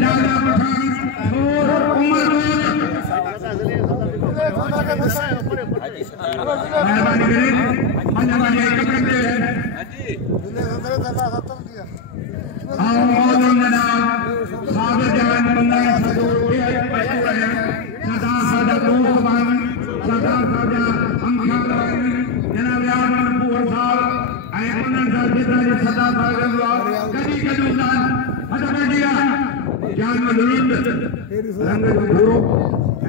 लाला पठान और उमर मेहरबानी करें मेहरबानी करते हैं मौजूद जनाब साबिर जवान बंदा सदो सदा सदा दोस्त बन सदा सदा अंखा जनाब यार मनपूर साहब आए पंद्रह साल जितना सदा साहब कभी कभी हटा बैठिया जान में दुरुस्त रंग गुरु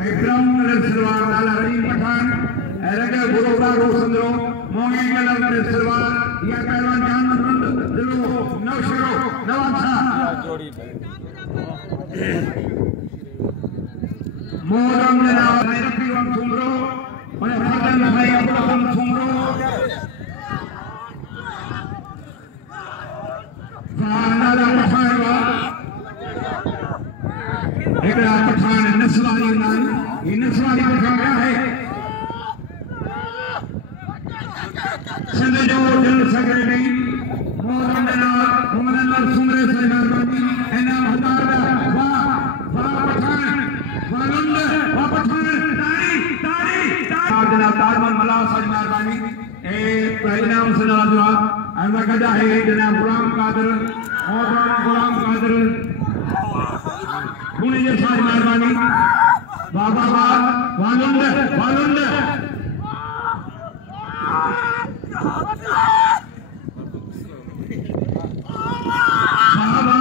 एकदम सलवार लाला रहीम पठान रंग गुरु का रोशंद्रो मोगे कलर में सलवार या पहलवान जान में दुरुस्त दिलो नौशरो नवासा मोरम जनाब रफी वम सुमरो और फतन भाई अब्दुल सुमरो लाला पठान एक पठान नस्वारी नाम ये नस्वारी पठान है संजो जल सेक्रेटरी मोहम्मद जनाब मोहम्मद सुमरे से मेहरबानी एना हमारा वाह वाह पठान वालंद वाह पठान तारी तारी जनाब तारमन मल्ला से मेहरबानी ए पहले नाम से नवाजुआ अल्लाह का है जनाब गुलाम कादर और गुलाम कादर पुणे जे साज मेहरबानी बाबा वालंद वालंद बाबा